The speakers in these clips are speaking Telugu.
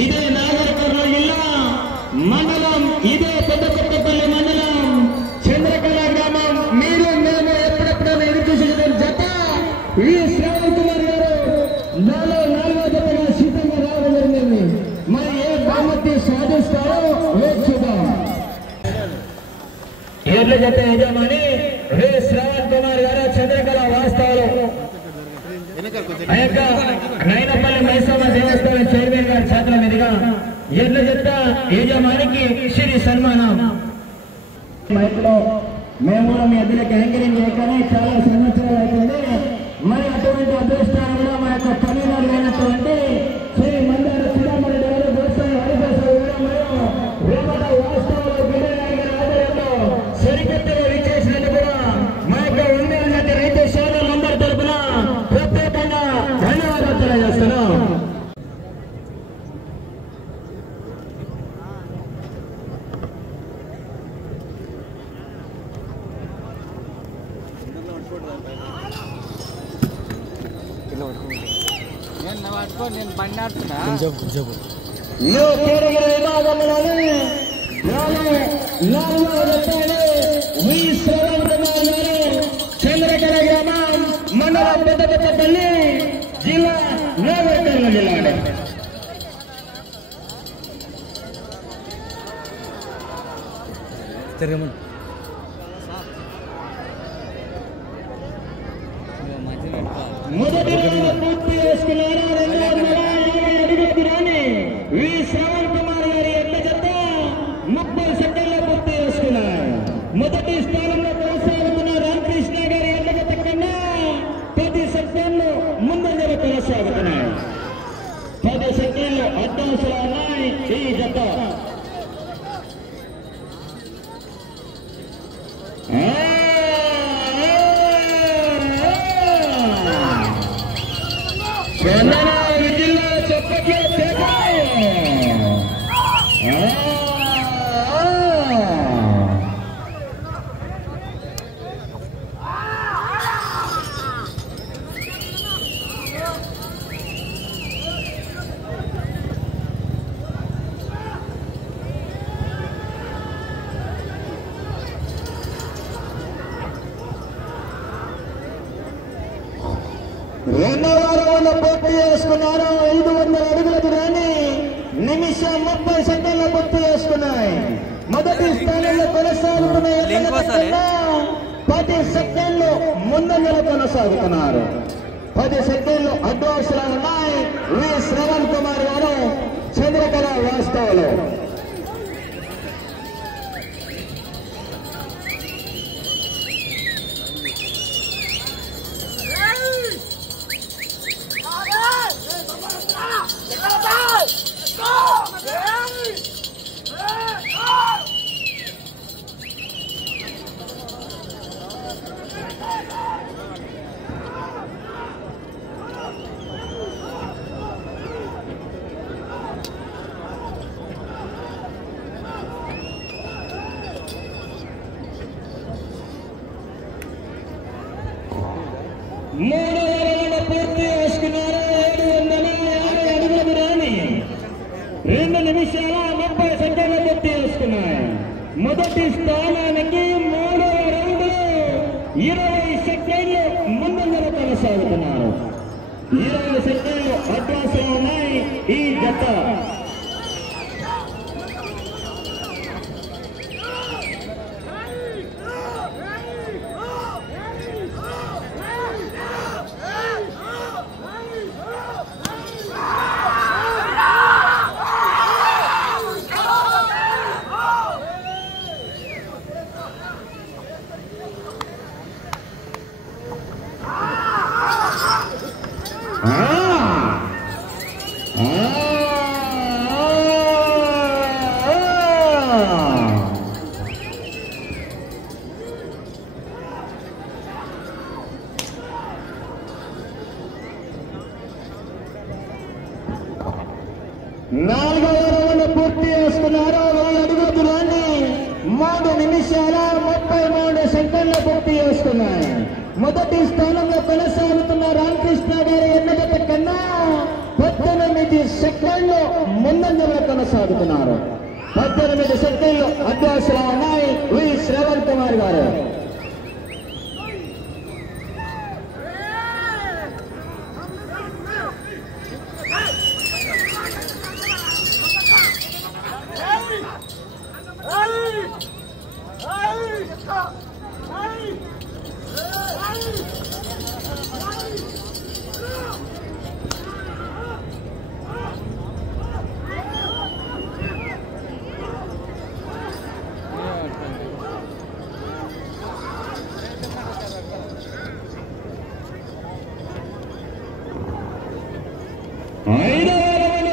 ఇదే నాగర్ కర్నూలు జిల్లా మండలం, ఇదే పెద్దకొత్తపల్లి మండలం, చంద్రకళ గ్రామం. మీరు మేము ఎప్పుడెప్పుడు ఎదురు చూసిన జత ఈ శ్రావణ్ కుమార్ గారు నాలుగో జతగా సిద్ధంగా రావడం జరిగింది. మరి ఏ బహుమతి సాధిస్తారో వేచి చూద్దాం. ఏడ్ల జత యజమాని వి శ్రావణ్ కుమార్ గారు, చంద్రకళ వాస్తవాలు ఆ యొక్క నైనపల్లి మైసమ్మ దేవస్థానం చైర్మన్ గారి చేతుల మీదుగా ఎడ్ల జత యజమానికి శ్రీ సన్మానం. మైక్లో మేము కూడా మీ ఎద్దులకు యాంకరింగ్ చేయగానే చాలా సంవత్సరాలు అవుతుంది. మరి అటువంటి అదృష్టాన్ని కూడా మా యొక్క కన్వీనర్ అయినటువంటి శ్రీ మందార శ్రీరామరెడ్డి గారు, దోస్తాయి హరిప్రసాద్ గారు మరియు వేమట వాస్తవాలు బిడ్డనాయక ఆధ్వర్యంలో సరికొత్తగా విచ్చేసినట్టు కూడా మా యొక్క వందేళ్ళ రైతు సోదరులందరి తరఫున ప్రత్యేకంగా ధన్యవాదాలు తెలియజేస్తున్నాం. నేను బండి ఆడుతున్నా చంద్రకళ గ్రామం, మండలం పెద్దకొత్తపల్లి, జిల్లా నాగర్ కర్నూలు జిల్లా. మొదటి పూర్తి చేసుకున్నారు. 250 అడుగులకు రాని వి శ్రవణ్ కుమార్ గారి ఎడ్ల జత 30 సెకండ్ల పూర్తి చేసుకున్నారు. మొదటి స్థానంలో కొనసాగుతున్న రామకృష్ణ గారి ఎడ్ల జత కన్నా 10 సెకండ్లు ముందంజలు కొనసాగుతున్నాయి. 10 సెకండ్లు అడ్వాన్స్లో ఉన్నాయి ఈ జత. జిల్లా చెప్పట్లే రెండవ రౌండ్ పూర్తి చేసుకున్నారు. 500 అడుగుల దూరాన్ని నిమిషం 30 సెకండ్ల పూర్తి చేసుకున్నాయి. మొదటి స్థానంలో కొనసాగుతున్న 10 సెకండ్లు ముందంజలు కొనసాగుతున్నారు. 10 సెకండ్లు అడ్వాన్స్ లో ఉన్నాయి వి శ్రవణ్ కుమార్ గారు, చంద్రకళ వాస్తవాలు. 2 నిమిషాల 30 సెకండ్ల పూర్తి చేసుకున్నాయి. మొదటి స్థానానికి 3వ రౌండ్ 20 సెకండ్లు ముందంజలో కొనసాగుతున్నారు. 20 సెకండ్లు అడ్వాన్స్లో ఉన్నాయి ఈ జత. నాలుగవ రౌండ్ పూర్తి చేసుకున్నారు. 100 అడుగుల దూరాన్ని 3 నిమిషాల 33 సెకండ్ల పూర్తి చేసుకున్నాయి. మొదటి స్థానంలో కొనసాగుతున్న రామకృష్ణ గారి ఎన్నగత కన్నా 18 సెకండ్లు ముందంజలో కొనసాగుతున్నారు. 18 సెకండ్లు అడ్వాన్స్లో ఉన్నాయి వి శ్రవణ్ కుమార్ గారు.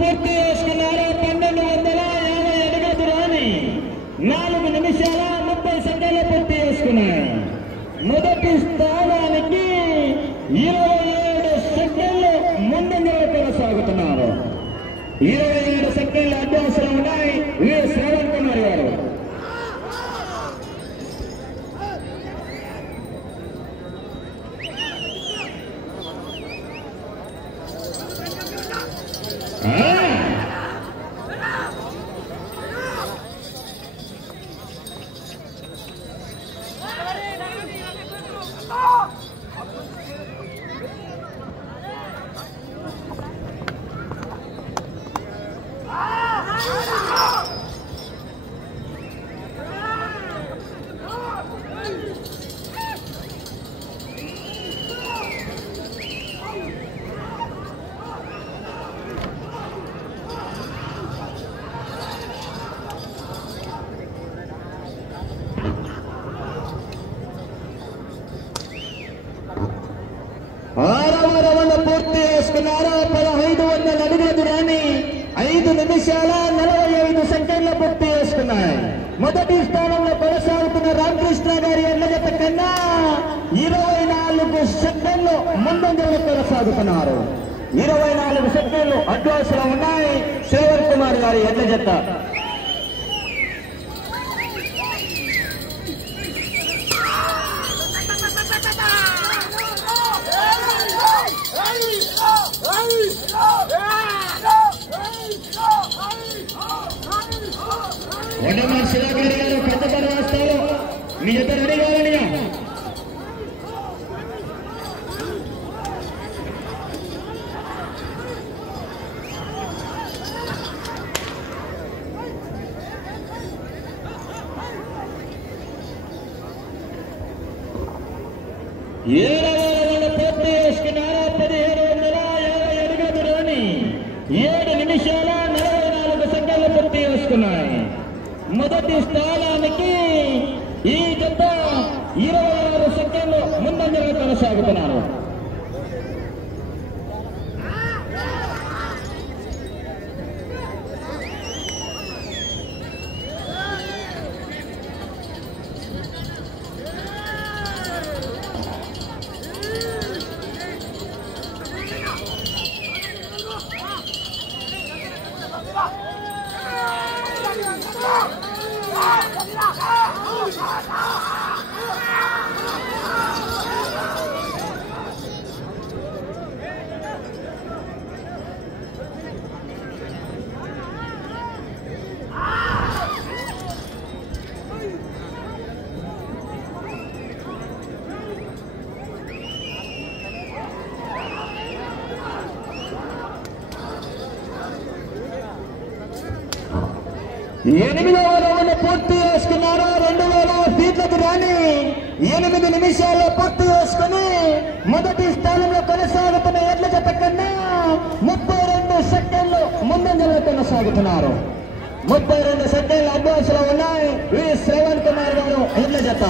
పూర్తి చేసుకున్నారు. 1250 అడుగుల దూరాన్ని 4 నిమిషాల 30 సెకండ్లు పూర్తి చేసుకున్నారు. మొదటి స్థానానికి 27 సెకండ్లు ముందంజలో కొనసాగుతున్నారు. 27 సెకండ్లు అడ్వాన్స్లో ఉన్నాయి వి శ్రవణ్ కుమార్ గారు. ఆరవ రౌండ్ పూర్తి చేసుకున్నారు. 1500 అడుగుల దూరాన్ని 5 నిమిషాల 45 సెకండ్ల పూర్తి చేసుకున్నాయి. మొదటి స్థానంలో కొనసాగుతున్న రామకృష్ణ గారి ఎన్నగత కన్నా 24 సెకండ్లు ముందంజలో కొనసాగుతున్నారు. 24 సెకండ్లు అడ్వాన్స్లో ఉన్నాయి శ్రవణ్ కుమార్ గారి ఎన్న జత. వడ్డమార్ శిలాగారి గారు పెద్దపల్లి వాస్తవాలు మీ జత రెడీ కావాలిగా. పూర్తి చేసుకున్నారు. 1750 అడుగుల దూరాన్ని 7 నిమిషాల 44 సెకండ్లు పూర్తి చేసుకున్నాయి. మొదటి స్థానానికి ఈ జత 26 సెకండ్లు ముందంజలో కొనసాగుతున్నారు. 8వ రౌండ్ పూర్తి చేసుకున్నారు. 2000 ఫీట్లకు రాని 8 నిమిషాల్లో పూర్తి చేసుకుని మొదటి స్థానంలో కొనసాగుతున్న ఎడ్ల జత కన్నా 32 సెకండ్లు ముందంజలో కొనసాగుతున్నారు. 32 సెకండ్ల అడ్వాన్స్లో ఉన్నాయి వి శ్రవణ్ కుమార్ గారు ఎడ్ల జత.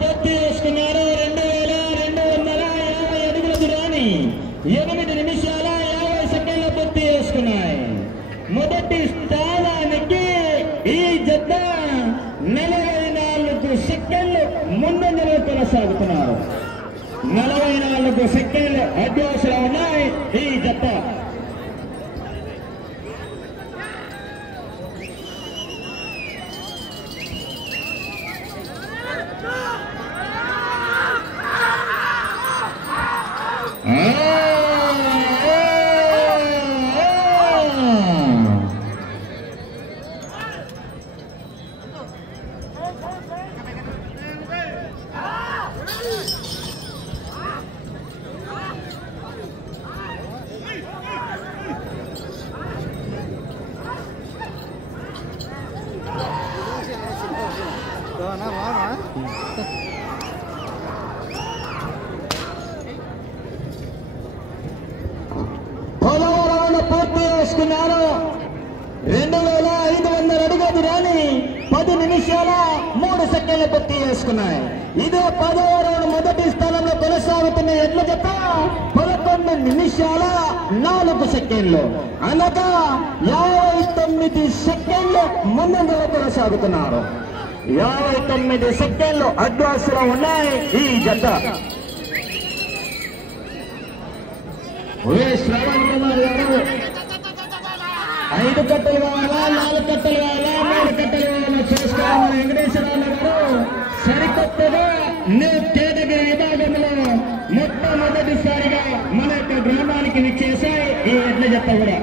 పూర్తి చేసుకున్నారు. 2250 అడుగుల దూరాన్ని 8 నిమిషాల 50 సెకండ్ల పూర్తి చేసుకున్నాయి. మొదటి స్థానానికి ఈ జత 44 సెకండ్లు ముందంజలో కొనసాగుతున్నారు. 44 సెకండ్లు అడ్వాన్స్లో ఉన్నాయి ఈ జత. పూర్తి చేసుకున్నారు. 2500 అడుగుల దూరాన్ని 10 నిమిషాల 3 సెకండ్లు పూర్తి చేసుకున్నాయి. ఇదే 10వ రౌండ్ మొదటి స్థానంలో కొనసాగుతున్న ఎడ్ల జత 11 నిమిషాల 4 సెకండ్లు అనగా 59 సెకండ్లు ముందంజలో కొనసాగుతున్నారు. 59 సెకండ్లు అడ్వాన్స్లో ఉన్నాయి ఈ జత. శ్రవణ్ కుమార్ గారు 5 కట్టలు కావాలా, 4 కట్టలు కావాలా, 3 కట్టలు కావాలా చేసుకోవాలి. వెంకటేశ్వరరావు గారు సరికొత్తగా కేటగిరి విభాగంలో మొట్టమొదటిసారిగా మన యొక్క గ్రామానికి విచ్చేసాయి ఈ ఎడ్ల జత కూడా.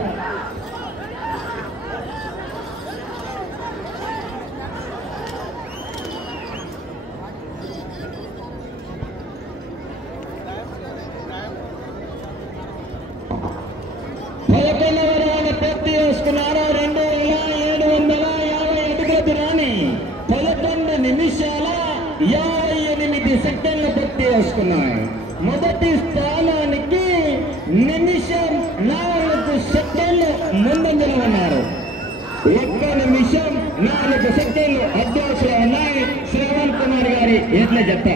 పూర్తి చేసుకున్నారు. 2750 అడుగుల దూరాన్ని 11 నిమిషాల 58 సెకండ్లు పూర్తి చేసుకున్నాయి. మొదటి స్థానానికి నిమిషం 4 సెకండ్లు ముందంజలో ఉన్నారు. 1 నిమిషం 4 సెకండ్లు అడ్వాన్స్లో ఉన్నాయి శ్రవణ్ కుమార్ గారి ఎడ్ల జత.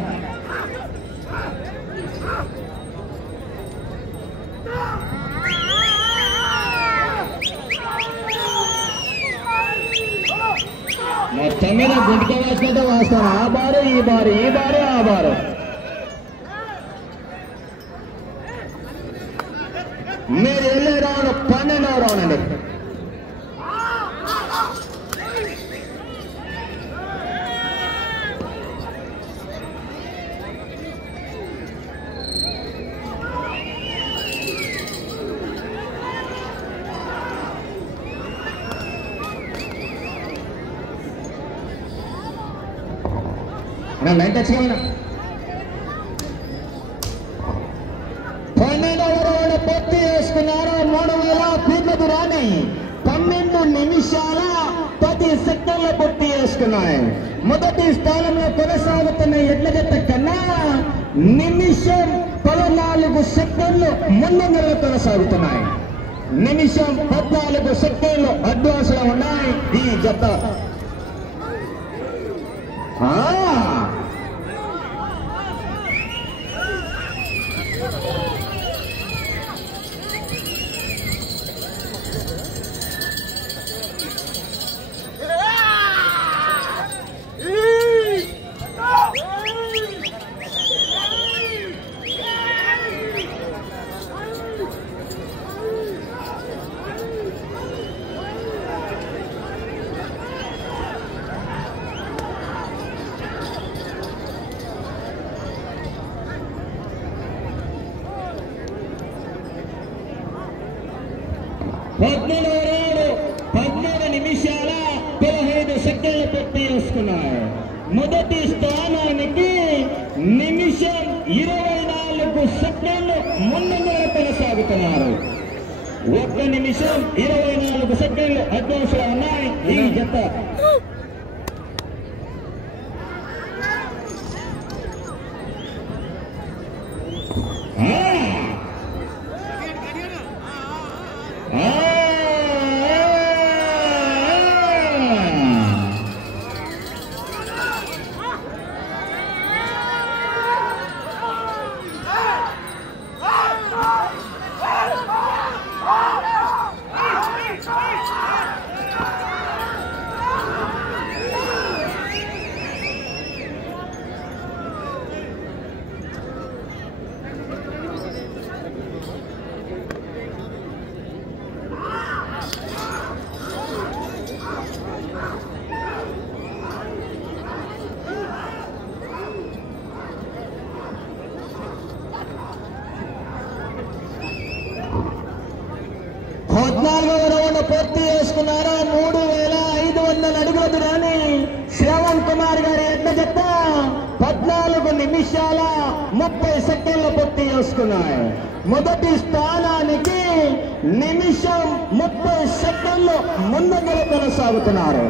మొత్తం మీద గుంటిక వేసుకుంటే వేస్తాను. ఆ బారు ఈ బారు, ఈ బారు ఆ బారు. మీరు వెళ్ళే రౌండ్ 12వ రౌండ్ అండి. లైన్ టచ్ కావాలా. 12వ రౌండ్ పూర్తి చేసుకున్నారు. 3000 ఫీట్ల దూరాన్ని 12 నిమిషాల 10 సెకండ్లు పూర్తి చేసుకున్నాయి. మొదటి స్థానంలో కొనసాగుతున్న ఎడ్ల జత కన్నా నిమిషం 14 సెకండ్లు ముందంజలో కొనసాగుతున్నాయి. నిమిషం 14 సెకండ్లు అడ్వాన్స్లో ఉన్నాయి ఈ జత. 13వ రౌండ్ 13 నిమిషాల 15 సెకండ్లు పూర్తి చేసుకున్నాయి. మొదటి స్థానానికి నిమిషం 24 సెకండ్లు ముందంగా కొనసాగుతున్నారు. 1 నిమిషం 24 సెకండ్లు అడ్వాన్స్ లో ఉన్నాయి ఈ జత. పూర్తి చేసుకున్నారు. 3500 అడుగుల దూరాన్ని శ్రవణ్ కుమార్ గారి ఎడ్ల జత 14 నిమిషాల 30 సెకండ్లు పూర్తి చేసుకున్నాయి. మొదటి స్థానానికి నిమిషం 30 సెకండ్లు ముందంజలో కొనసాగుతున్నారు.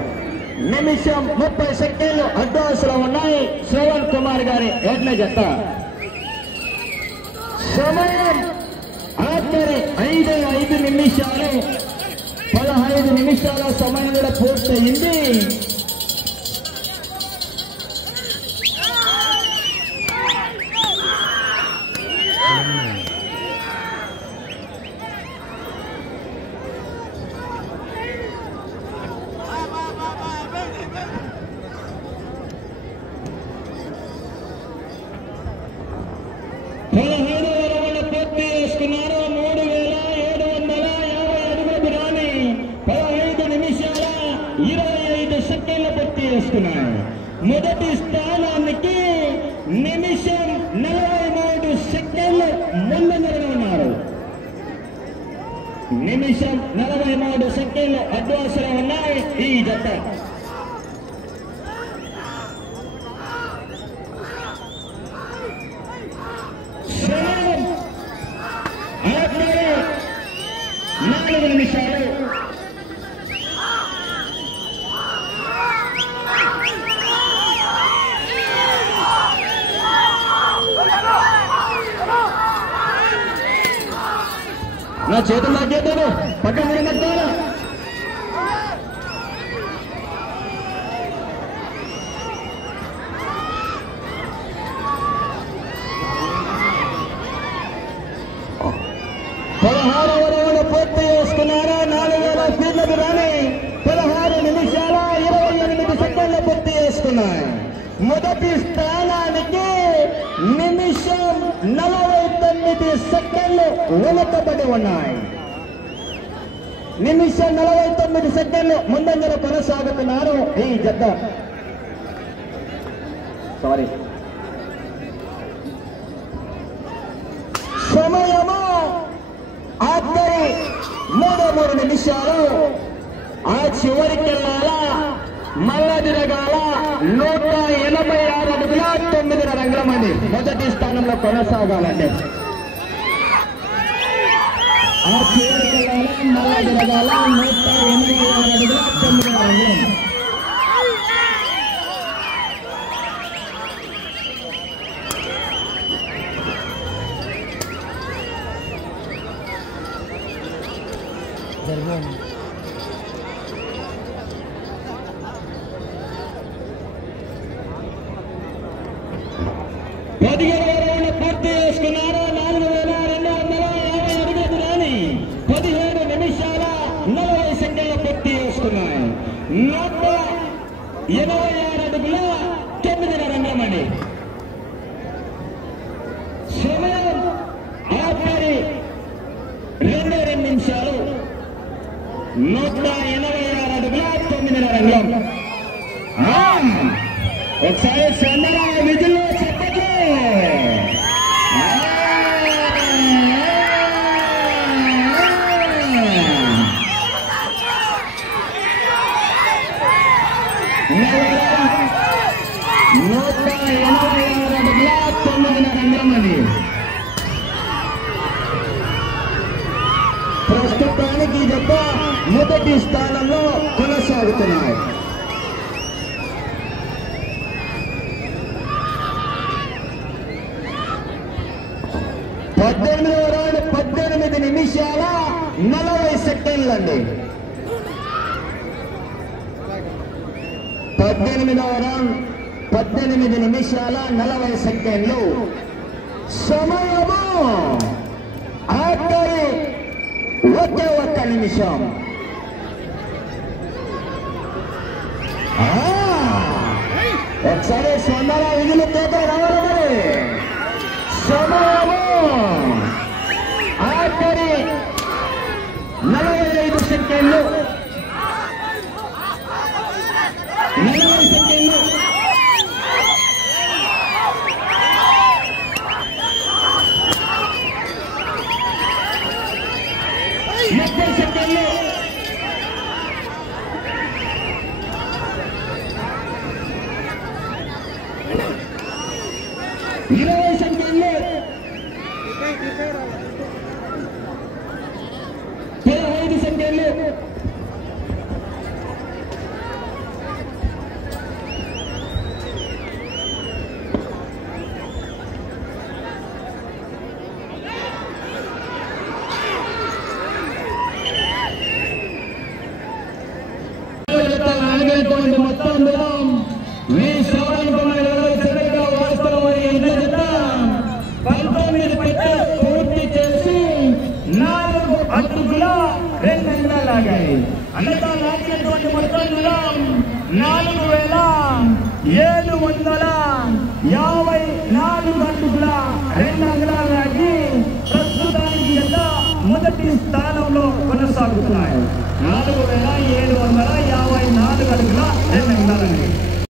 నిమిషం 30 సెకండ్లు అడ్వాన్స్ లో ఉన్నాయి శ్రవణ్ కుమార్ గారి ఎడ్ల జత. సమయం ఆఖరి 5 నిమిషాలు 15 నిమిషాల సమయం కూడా పూర్తయింది. పూర్తి చేసుకున్నారు. 3750 అడుగుల దూరాన్ని 15 నిమిషాల 25 సెకండ్లు పూర్తి చేసుకున్నాయి. మొదటి స్థానానికి నిమిషం 43 సెకండ్లు ముందంజలో ఉన్నారు. నిమిషం 43 సెకండ్లు అడ్వాన్స్ లో ఉన్నాయి ఈ జత. ఆఖరి 4 నిమిషాలు. నా చేతులు లాగేద్దాను పక్కన నిలబెట్టాలా. పూర్తి చేసుకున్నారు. 4000 ఫీట్ల దూరాన్ని 16 నిమిషాల 28 సెకండ్లు పూర్తి చేసుకున్నాయి. మొదటి స్థానానికి నిమిషం 49 సెకండ్లు వెనుకబడి ఉన్నాయి. నిమిషం 49 సెకండ్లు ముందంజలో కొనసాగుతున్నారు ఈ జత. సారీ సమయము ఆఖరి 3 నిమిషాలు. ఆ చివరికి వెళ్ళాలా మళ్ళా తిరగాల. 186 అడుగుల 9 రంగుల మంది మొదటి స్థానంలో కొనసాగాలంటే ఆ చివరికి వెళ్ళాలా మళ్ళా తిరగాల. 186 అడుగుల 9 రంగులు. జరగండి 17 పూర్తి చేసుకున్నారు. 4250 అడుగుల దూరాన్ని 17 నిమిషాల 40 సెకండ్లు పూర్తి చేసుకున్నాయి. 186 అడుగుల 9 రంగుల మంది. సమయం ఆఖరి 2 నిమిషాలు. 186 అడుగుల 9 రంగులం. ఒకసారి సందర విధుల్లో చెప్పచ్చు. 186 అడుగుల 9.5 ప్రస్తుతానికి జత మొదటి స్థానంలో కొనసాగుతున్నాయి. పద్దెనిమిదవ రౌండ్ 18 నిమిషాల 40 సెకండ్లండి. 18వ రౌండ్ 18 నిమిషాల 40 సెకండ్లు. సమయము ఆఖరి ఒకే ఒక్క నిమిషం. ఒకసారి స్వందన విధులు తోట రావాలి. సమయము ఆఖరి 45 సెకండ్లు. 40 సెకండ్లు. 30 సెకండ్లు. 20 సెకండ్లు. 15 సెకండ్లు. 19 పెట్టె పూర్తి చేసి 4 అడుగుల 2 అంగుళాలు లాగాయి. అనగా లాగినటువంటి మొత్తం దూరం 4754 అడుగుల 2 అంగుళాలు లాగి ప్రస్తుతానికి మొదటి స్థానంలో కొనసాగుతున్నాయి. 4754 అడుగుల 2 అంగుళాలు.